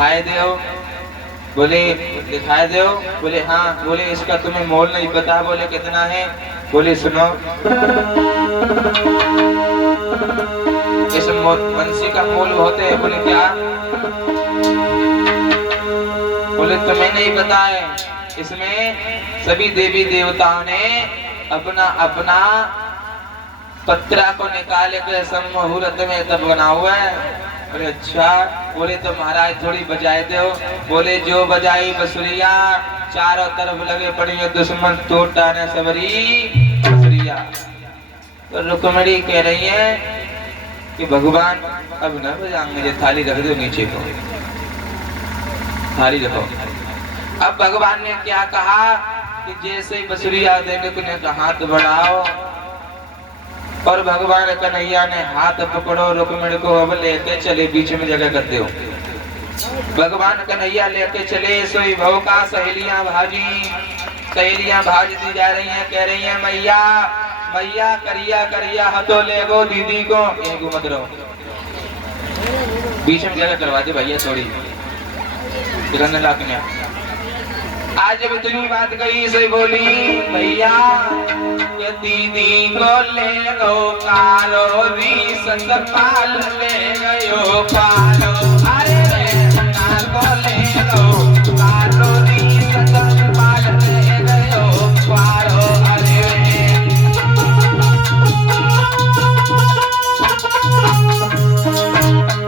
दिखाए दो। बोले दिखाए दो। बोले हाँ। बोले इसका तुम्हें मोल नहीं पता। बोले कितना है? बोले सुनो, इस बंसी का मोल बहुत है। बोले क्या? बोले तुम्हें नहीं पता है, इसमें सभी देवी देवताओं ने अपना अपना पत्रा को निकाल के सब मुहूर्त में तब बना हुआ है। बोले अच्छा। बोले तो महाराज थोड़ी बजाए दो। बोले जो बजाई बसुरिया, चारों तरफ लगे पड़ी है दुश्मन, तोड़ डाले सबरी बसुरिया। तो रुक्मणी कह रही है कि भगवान अब न बजाएंगे, थाली रख दो नीचे को, थाली रखो। अब भगवान ने क्या कहा कि जैसे बसुरिया देने को ने कहा हाथ बढ़ाओ, और भगवान कन्हैया ने हाथ पकड़ो रुक्मिणी को, अब लेके चले बीच में जगह करते हो। भगवान कन्हैया लेके चले सोई भव का सहेलियां भाजी, सहेलियां भाजती जा रही हैं, कह रही हैं मैया मैया करिया करिया हथो ले गो दीदी को। यही घूमत रहो, बीच में जगह करवा दे भैया थोड़ी। आज जब इतनी बात कही से बोली भैया ये दीदी को ले गो कारो री सतपाल ले गयो पारो। अरे काल को ले गो कारो री सतपाल ले गयो पारो। अरे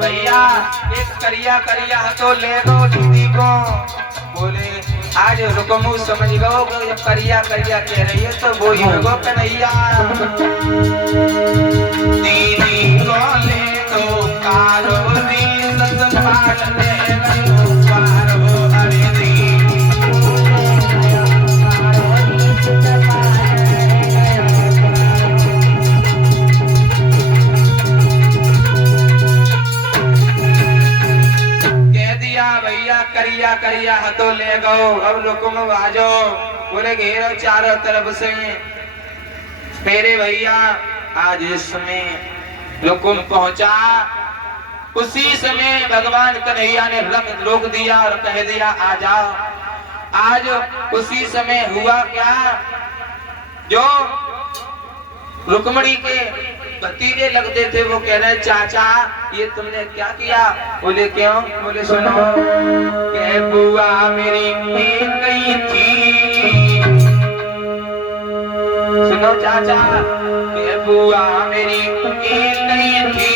भैया एक करिया करिया तो ले गो दीदी को। बोले आज रुकमू समझ गो जब करिया करिया कह रही है तो वो ही गो कन्हैया। दीदी को ले तो कारो दी सतपाल ले गयो पारो। अरे करिया करिया हथो ले गो। अब रुकुम बाजो। बोले घेरो चारों तरफ से। मेरे भैया आज इस समय रुकुम पहुंचा, उसी समय भगवान कन्हैया ने रंग रोक दिया और कह दिया आ जाओ। आज उसी समय हुआ क्या, जो रुक्मिणी के भतीजे लगते थे वो कह रहे चाचा ये तुमने क्या किया। बोले क्यों? बोले सुनो के बुआ मेरी गई थी। सुनो चाचा के बुआ मेरी गई थी।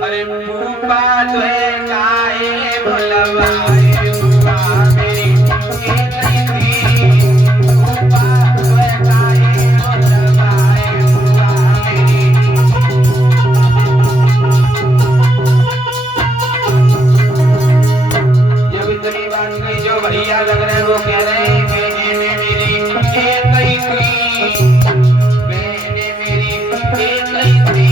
अरे फूफा तो है काहे भलवाए। बुआ मेरी गई थी। फूफा तो है काहे भलवाए। बुआ मेरी। जब इतनी बात कही जो भैया लग रहे हैं वो कह रहे हैं बहने मेरी एक गई थी। बहने मेरी एक गई थी।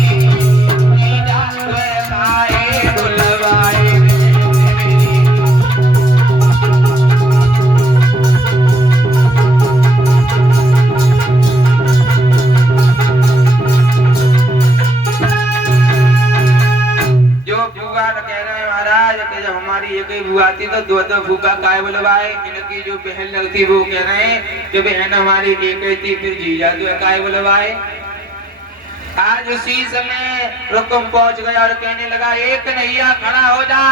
बुआ थी तो दो फूफा काय बुलवाए। इनकी जो बहन लगती वो कह रहे हैं जो बहन हमारी एक थी फिर जीजा जो काय बुलवाए। आज उसी समय रुकुम पहुंच गया और कहने लगा एक कन्हैया खड़ा हो जा।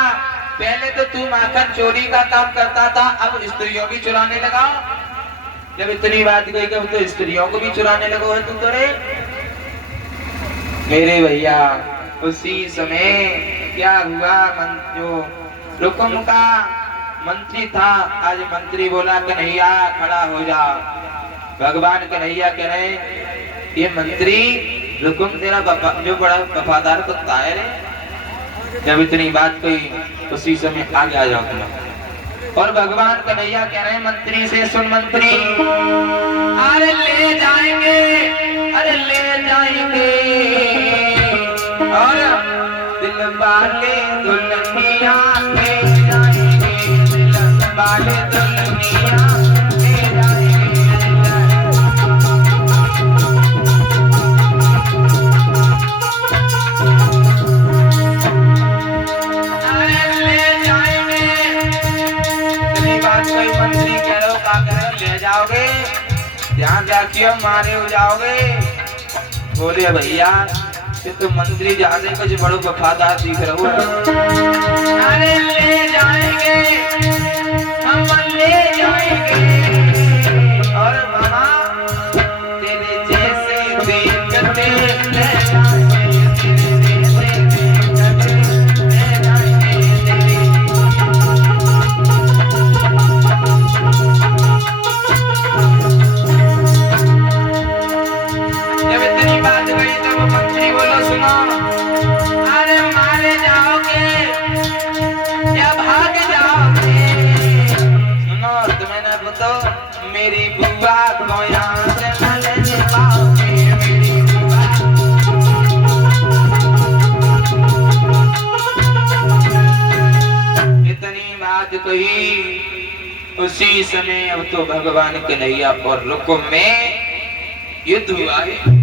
पहले तो तू माखन चोरी का काम करता था, अब स्त्रियों भी चुराने लगा। जब इतनी बात गई कब तो स्त्रियों को भी चुराने लगो है तुम तो रे। मेरे भैया उसी समय क्या हुआ, जो रुकुम का मंत्री था आज मंत्री बोला कन्हैया खड़ा हो जा। भगवान कन्हैया कह रहे ये मंत्री रुकुम तेरा जो बड़ा वफादार कुत्ता है रे। जब इतनी बात कही उसी समय आगे आ जाओ तुम। और भगवान कन्हैया कह रहे मंत्री से सुन मंत्री, अरे ले जाएंगे, अरे ले जाएंगे और दिल वाले दुल्हनिया ले जाएंगे, दिल वाले दुल्हनिया ले जाएंगे। अरे ले जाएंगे रह जाओगे, ध्यान रखियो मारे हो जाओगे। बोले भैया ये तो मंत्री ज्यादा कुछ बड़ो वफादार दिख रहा है। अरे ले जाएंगे, हम ले जाएंगे, और मामा तेरे जैसे देखते ले जाएंगे, तेरे जैसे देखते ले जाएंगे। जब इतनी बात कही तब मंत्री बोलो सुनो, अरे मारे जाओगे या भाग जाओगे? सुनो तुम्हें ना बताओ, मेरी बुआ को यहाँ से न ले पाओगे, मेरी बुआ। इतनी बात कही, उसी समय अब तो भगवान कन्हैया और रुकुम में युद्ध हुआ है।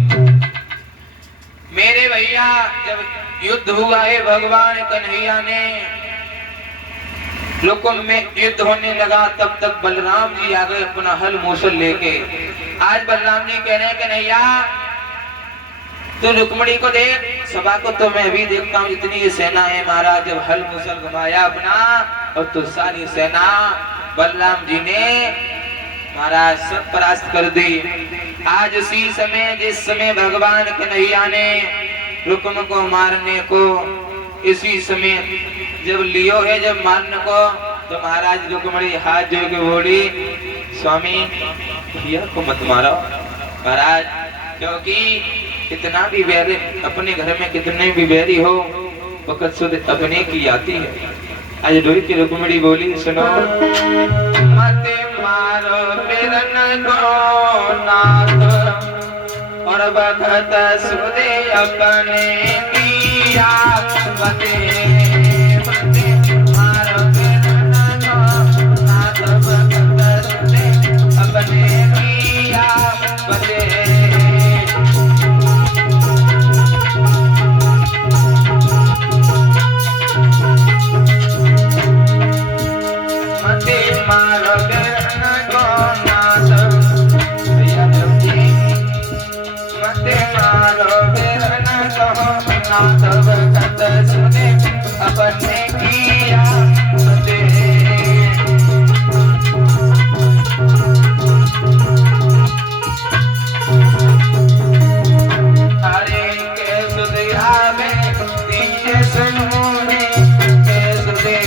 मेरे भैया जब युद्ध हुआ है भगवान कन्हैया ने, रुकुम में युद्ध होने लगा, तब तक बलराम जी आ गए अपना हल मूसल लेके। आज बलराम जी कह रहे हैं कन्हैया तो रुक्मणी को देख, सभा को तो मैं भी देखता हूँ, इतनी सेना है महाराज। जब हल मूसल घुमाया अपना और तो सारी सेना बलराम जी ने महाराज सब परास्त कर दी। आज उसी समय जिस समय भगवान कन्हैया ने रुक्म को मारने को, इसी समय जब लियो है जब मारने को, तो महाराज रुक्मणी हाथ जोड़ के बोली स्वामी भैया को मत मारो महाराज, क्योंकि कितना भी बैरी अपने घर में कितने भी बैरी हो वक़्त सुध अपने की आती है। आज डोरी की रुक्मणी बोली सुनो, मत मारो बिरन को नाथ, और भगत सुधे अपने किया बते। मत मारो बिरन को नाथ, भगत सुधे अपने किया बते। अपने किया अरे कैसे दिया में तीजे सुनूने, कैसे दे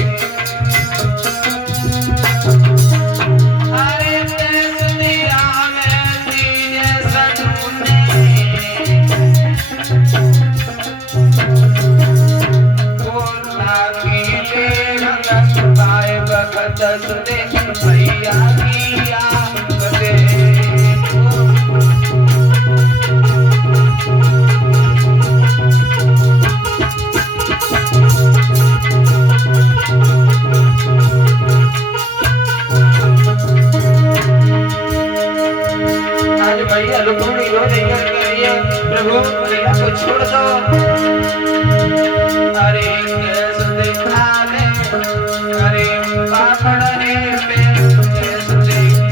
अरे कैसे दिया में तीजे सुनूने। भैया किया बते। आज भैया रुक्मणी रो रही है, प्रभु भैया को छोड़ दो। अरे कैसे देखा ले, अरे पापड़े पे कैसे देख,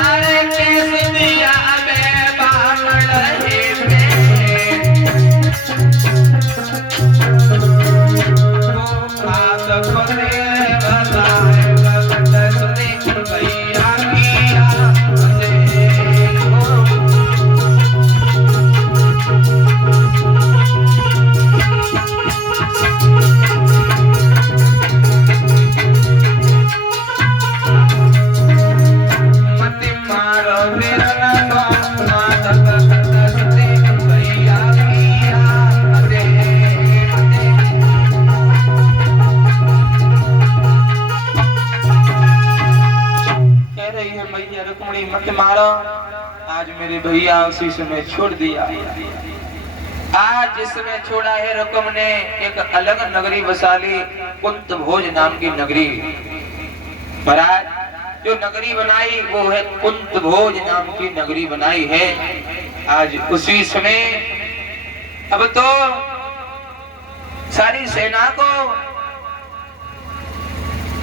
अरे कैसे दिया मैं पापड़े पे। वो हाथ खोले बताए भगत सुने भैया किया बते। मत मारो, आज मेरे भैया उसी समय छोड़ दिया। आज जिसने छोड़ा है रुक्म ने एक अलग नगरी बसा ली, कुंत भोज नाम की नगरी। महाराज जो नगरी बनाई वो है कुंत भोज नाम की नगरी बनाई है। आज उसी समय अब तो सारी सेना को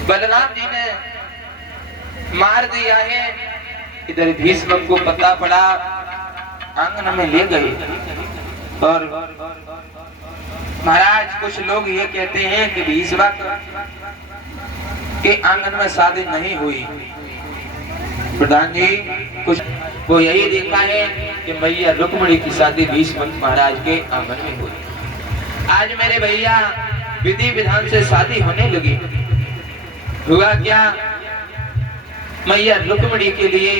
बलराम जी ने मार दिया है। इधर भीष्म को पता पड़ा, आंगन में ले गए। और महाराज कुछ लोग ये कहते हैं कि भीष्म के आंगन में शादी नहीं हुई। प्रधान जी कुछ वो यही देखा है कि मैया रुक्मिणी की शादी भीष्म महाराज के आंगन में हुई। आज मेरे भैया विधि विधान से शादी होने लगी। हुआ क्या, मैया रुक्मिणी के लिए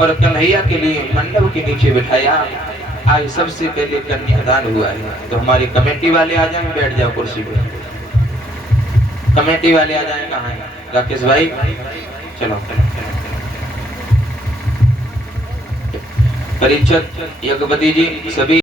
और कन्हैया के लिए मंडप के नीचे बिठाया। आज सबसे पहले कन्यादान हुआ है। तो हमारी कमेटी वाले आ जाएं, बैठ जाओ कुर्सी पे। कमेटी वाले आ जाएं, कहाँ है राकेश भाई? चलो परीक्षक यज्ञपति जी सभी